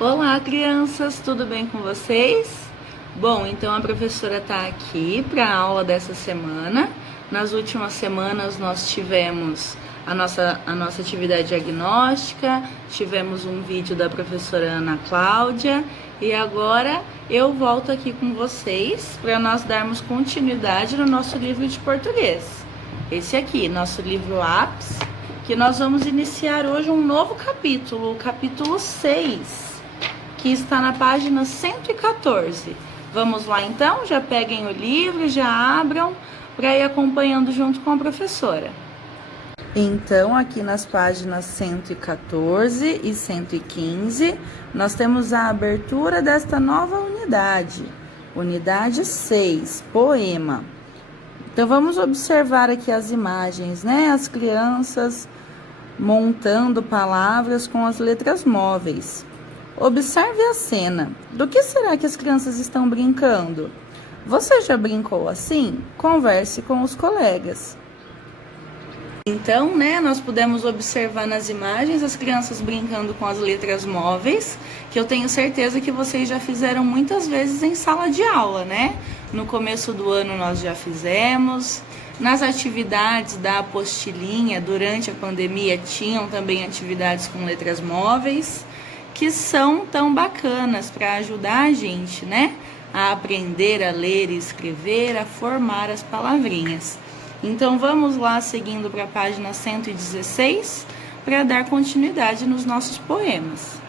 Olá, crianças, tudo bem com vocês? Bom, então a professora está aqui para a aula dessa semana. Nas últimas semanas nós tivemos a nossa atividade diagnóstica, tivemos um vídeo da professora Ana Cláudia e agora eu volto aqui com vocês para nós darmos continuidade no nosso livro de português. Esse aqui, nosso livro APS, que nós vamos iniciar hoje um novo capítulo, o capítulo 6. Que está na página 114. Vamos lá então? Já peguem o livro, já abram para ir acompanhando junto com a professora. Então, aqui nas páginas 114 e 115, nós temos a abertura desta nova unidade. Unidade 6, poema. Então, vamos observar aqui as imagens, né? As crianças montando palavras com as letras móveis. Observe a cena. Do que será que as crianças estão brincando? Você já brincou assim? Converse com os colegas. Então, nós podemos observar nas imagens as crianças brincando com as letras móveis, que eu tenho certeza que vocês já fizeram muitas vezes em sala de aula, né? No começo do ano nós já fizemos. Nas atividades da apostilinha, durante a pandemia, tinham também atividades com letras móveis, que são tão bacanas para ajudar a gente, a aprender a ler e escrever, a formar as palavrinhas. Então, vamos lá seguindo para a página 116 para dar continuidade nos nossos poemas.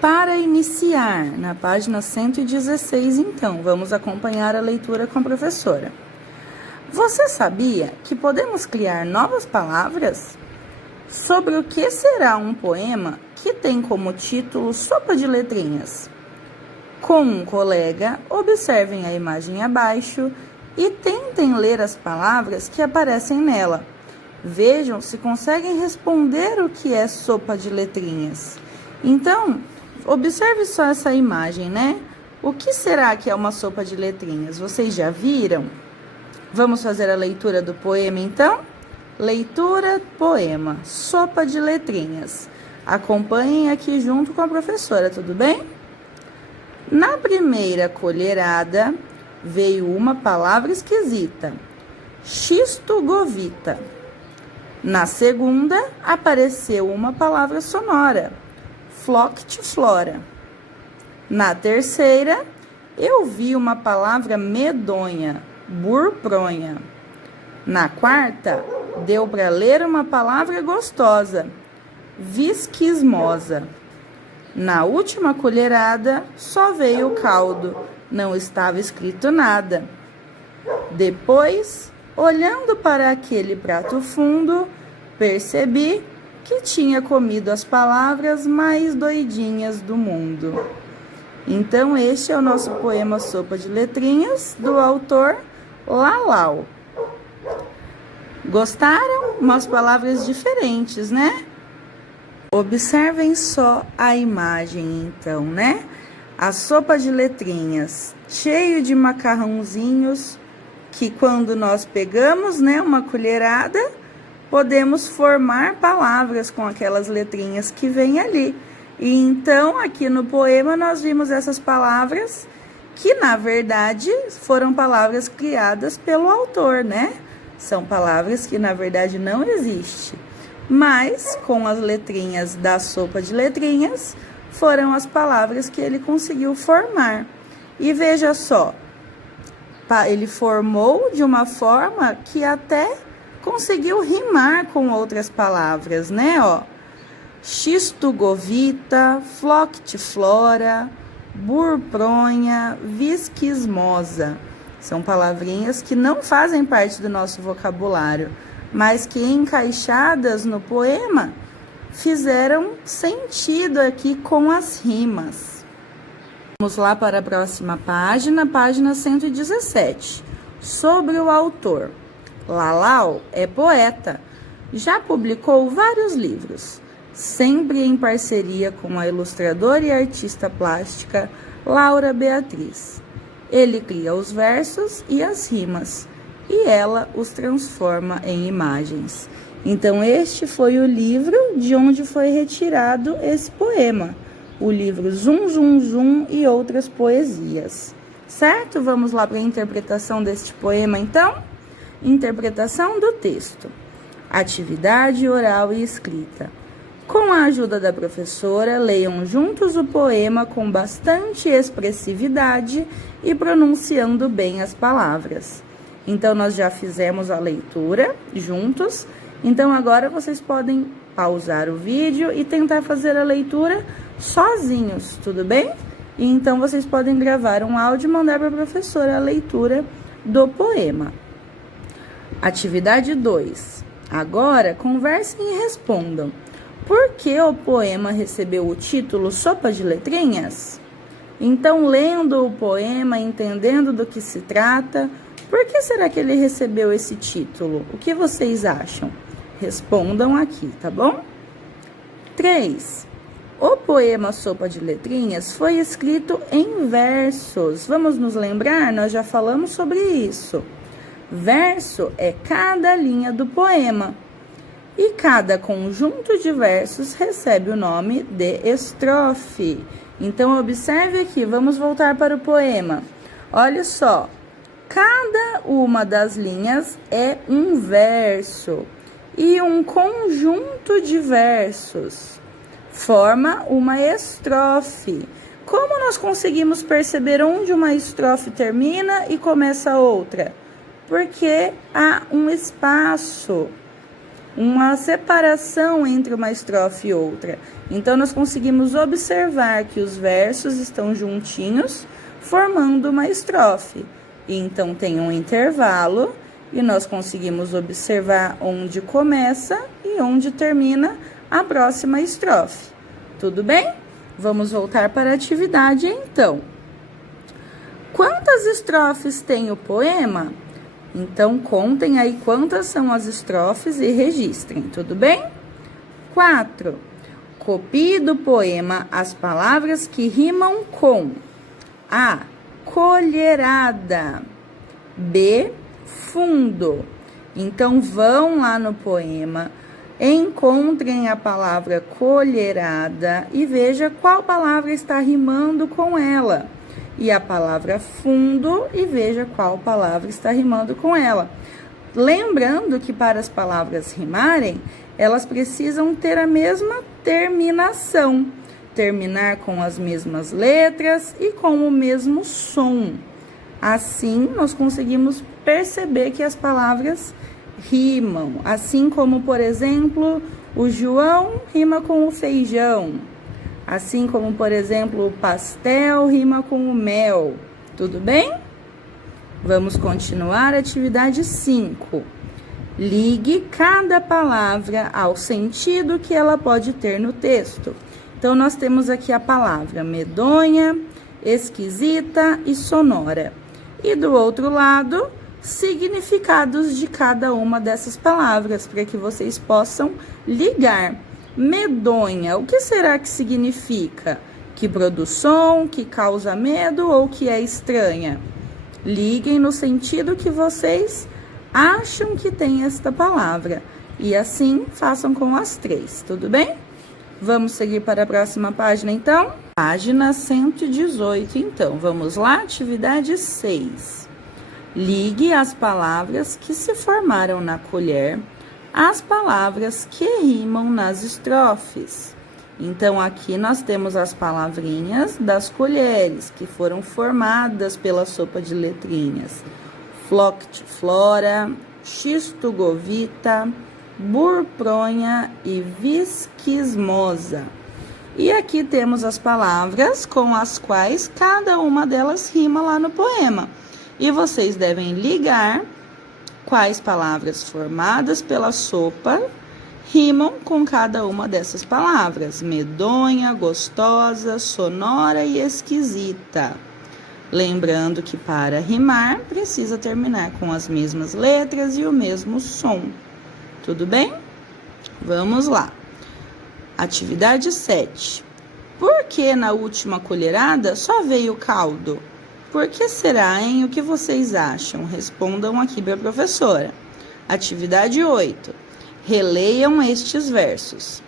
Para iniciar, na página 116, então, vamos acompanhar a leitura com a professora. Você sabia que podemos criar novas palavras? Sobre o que será um poema que tem como título Sopa de Letrinhas? Com um colega, observem a imagem abaixo e tentem ler as palavras que aparecem nela. Vejam se conseguem responder o que é sopa de letrinhas. Então, observe só essa imagem, O que será que é uma sopa de letrinhas? Vocês já viram? Vamos fazer a leitura do poema, então? Leitura, poema, sopa de letrinhas. Acompanhem aqui junto com a professora, tudo bem? Na primeira colherada, veio uma palavra esquisita, xistogovita. Na segunda, apareceu uma palavra sonora, floctiflora. Na terceira, eu vi uma palavra medonha, burpronha. Na quarta, deu para ler uma palavra gostosa, visquismosa. Na última colherada, só veio o caldo, não estava escrito nada. Depois, olhando para aquele prato fundo, percebi que tinha comido as palavras mais doidinhas do mundo. Então, este é o nosso poema Sopa de Letrinhas, do autor Lalau. Gostaram? Umas palavras diferentes, Observem só a imagem, então, A sopa de letrinhas, cheio de macarrãozinhos, que quando nós pegamos, uma colherada, podemos formar palavras com aquelas letrinhas que vem ali. E então, aqui no poema, nós vimos essas palavras que, na verdade, foram palavras criadas pelo autor, São palavras que, na verdade, não existem. Mas, com as letrinhas da sopa de letrinhas, foram as palavras que ele conseguiu formar. E veja só, ele formou de uma forma que até conseguiu rimar com outras palavras, xistogovita, floctiflora, burpronha, visquismosa. São palavrinhas que não fazem parte do nosso vocabulário, mas que encaixadas no poema fizeram sentido aqui com as rimas. Vamos lá para a próxima página, página 117. Sobre o autor. Lalau é poeta, já publicou vários livros, sempre em parceria com a ilustradora e artista plástica Laura Beatriz. Ele cria os versos e as rimas, e ela os transforma em imagens. Então, este foi o livro de onde foi retirado esse poema, o livro Zum Zum Zum e outras poesias. Certo? Vamos lá para a interpretação deste poema, então? Interpretação do texto. Atividade oral e escrita. Com a ajuda da professora, leiam juntos o poema com bastante expressividade e pronunciando bem as palavras. Então, nós já fizemos a leitura juntos. Então, agora vocês podem pausar o vídeo e tentar fazer a leitura sozinhos, tudo bem? E então, vocês podem gravar um áudio e mandar para a professora a leitura do poema. Atividade 2. Agora, conversem e respondam. Por que o poema recebeu o título Sopa de Letrinhas? Então, lendo o poema, entendendo do que se trata, por que será que ele recebeu esse título? O que vocês acham? Respondam aqui, tá bom? 3. O poema Sopa de Letrinhas foi escrito em versos. Vamos nos lembrar? Nós já falamos sobre isso. Verso é cada linha do poema. E cada conjunto de versos recebe o nome de estrofe. Então, observe aqui, vamos voltar para o poema. Olha só, cada uma das linhas é um verso e um conjunto de versos forma uma estrofe. Como nós conseguimos perceber onde uma estrofe termina e começa a outra? Porque há um espaço, uma separação entre uma estrofe e outra. Então, nós conseguimos observar que os versos estão juntinhos, formando uma estrofe. E então, tem um intervalo e nós conseguimos observar onde começa e onde termina a próxima estrofe. Tudo bem? Vamos voltar para a atividade, então. Quantas estrofes tem o poema? Então, contem aí quantas são as estrofes e registrem, tudo bem? 4. Copie do poema as palavras que rimam com A. Colherada. B. Fundo. Então, vão lá no poema, encontrem a palavra colherada e veja qual palavra está rimando com ela. E a palavra fundo e veja qual palavra está rimando com ela. Lembrando que para as palavras rimarem, elas precisam ter a mesma terminação. Terminar com as mesmas letras e com o mesmo som. Assim, nós conseguimos perceber que as palavras rimam. Assim como, por exemplo, o João rima com o feijão. Assim como, por exemplo, o pastel rima com o mel. Tudo bem? Vamos continuar a atividade 5. Ligue cada palavra ao sentido que ela pode ter no texto. Então, nós temos aqui a palavra medonha, esquisita e sonora. E do outro lado, significados de cada uma dessas palavras, para que vocês possam ligar. Medonha, o que será que significa? Que produz som, que causa medo ou que é estranha? Liguem no sentido que vocês acham que tem esta palavra. E assim, façam com as 3, tudo bem? Vamos seguir para a próxima página, então? Página 118, então. Vamos lá, atividade 6. Ligue as palavras que se formaram na colher às palavras que rimam nas estrofes. Então, aqui nós temos as palavrinhas das colheres, que foram formadas pela sopa de letrinhas. Floct, flora, xistogovita, burpronha e visquismosa. E aqui temos as palavras com as quais cada uma delas rima lá no poema. E vocês devem ligar quais palavras formadas pela sopa rimam com cada uma dessas palavras. Medonha, gostosa, sonora e esquisita. Lembrando que para rimar precisa terminar com as mesmas letras e o mesmo som. Tudo bem? Vamos lá. Atividade 7. Por que na última colherada só veio caldo? Por que será, hein? O que vocês acham? Respondam aqui para a professora. Atividade 8. Releiam estes versos.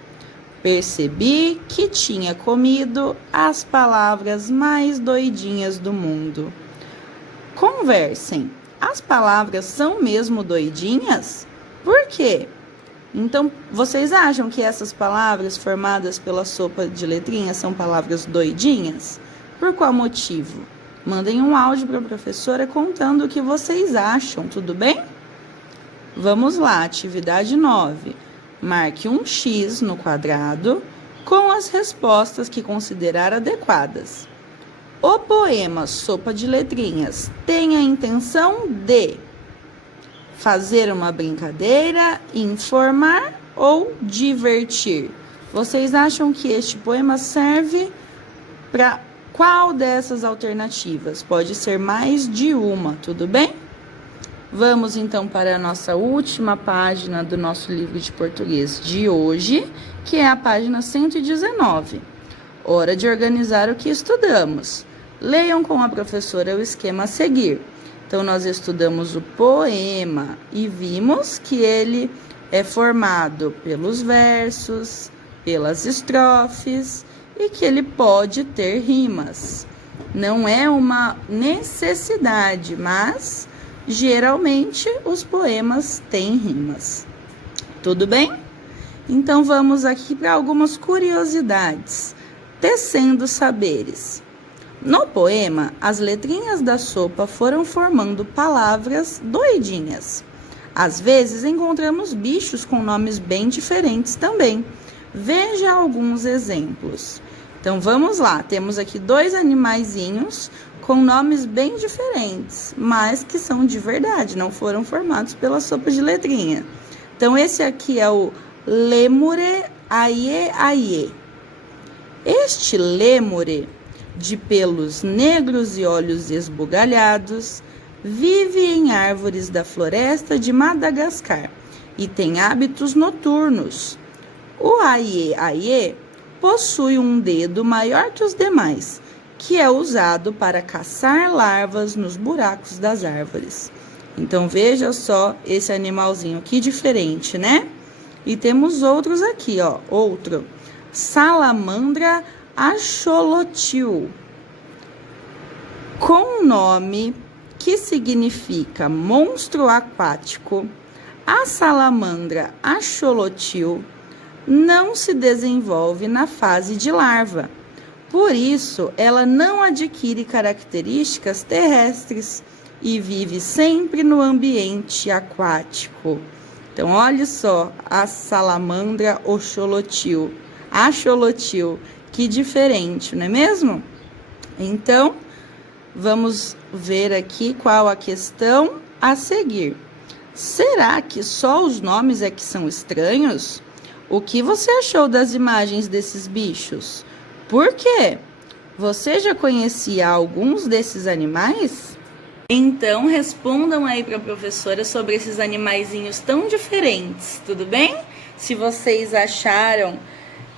Percebi que tinha comido as palavras mais doidinhas do mundo. Conversem. As palavras são mesmo doidinhas? Por quê? Então, vocês acham que essas palavras formadas pela sopa de letrinhas são palavras doidinhas? Por qual motivo? Mandem um áudio para a professora contando o que vocês acham, tudo bem? Vamos lá, atividade 9. Marque um X no quadrado com as respostas que considerar adequadas. O poema Sopa de Letrinhas tem a intenção de fazer uma brincadeira, informar ou divertir? Vocês acham que este poema serve para qual dessas alternativas? Pode ser mais de uma, tudo bem? Vamos então para a nossa última página do nosso livro de português de hoje, que é a página 119. Hora de organizar o que estudamos. Leiam com a professora o esquema a seguir. Então, nós estudamos o poema e vimos que ele é formado pelos versos, pelas estrofes e que ele pode ter rimas. Não é uma necessidade, mas geralmente os poemas têm rimas. Tudo bem? Então, vamos aqui para algumas curiosidades. Tecendo saberes. No poema, as letrinhas da sopa foram formando palavras doidinhas. Às vezes, encontramos bichos com nomes bem diferentes também. Veja alguns exemplos. Então, vamos lá. Temos aqui 2 animaizinhos com nomes bem diferentes, mas que são de verdade, não foram formados pela sopa de letrinha. Então, esse aqui é o lêmure aie aie. Este lêmure, de pelos negros e olhos esbugalhados, vive em árvores da floresta de Madagascar e tem hábitos noturnos. O aie-aie possui um dedo maior que os demais, que é usado para caçar larvas nos buracos das árvores. Então, veja só esse animalzinho, que diferente, né? E temos outros aqui, ó. Outro, salamandra axolotil, com um nome que significa monstro aquático. A salamandra axolotil não se desenvolve na fase de larva. Por isso, ela não adquire características terrestres e vive sempre no ambiente aquático. Então, olha só a salamandra axolotil, que diferente, não é mesmo? Então, vamos ver aqui qual a questão a seguir. Será que só os nomes é que são estranhos? O que você achou das imagens desses bichos? Por quê? Você já conhecia alguns desses animais? Então, respondam aí para a professora sobre esses animaizinhos tão diferentes, tudo bem? Se vocês acharam,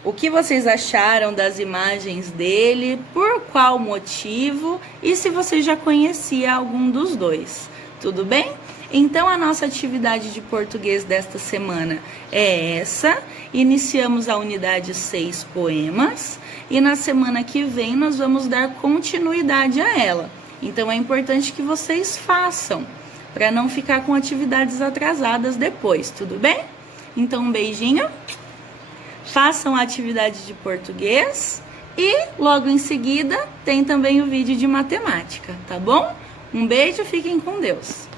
o que vocês acharam das imagens dele, por qual motivo e se você já conhecia algum dos dois, tudo bem? Então, a nossa atividade de português desta semana é essa. Iniciamos a unidade 6 poemas e na semana que vem nós vamos dar continuidade a ela. Então, é importante que vocês façam, para não ficar com atividades atrasadas depois, tudo bem? Então, um beijinho, façam a atividade de português e logo em seguida tem também o vídeo de matemática, tá bom? Um beijo, fiquem com Deus!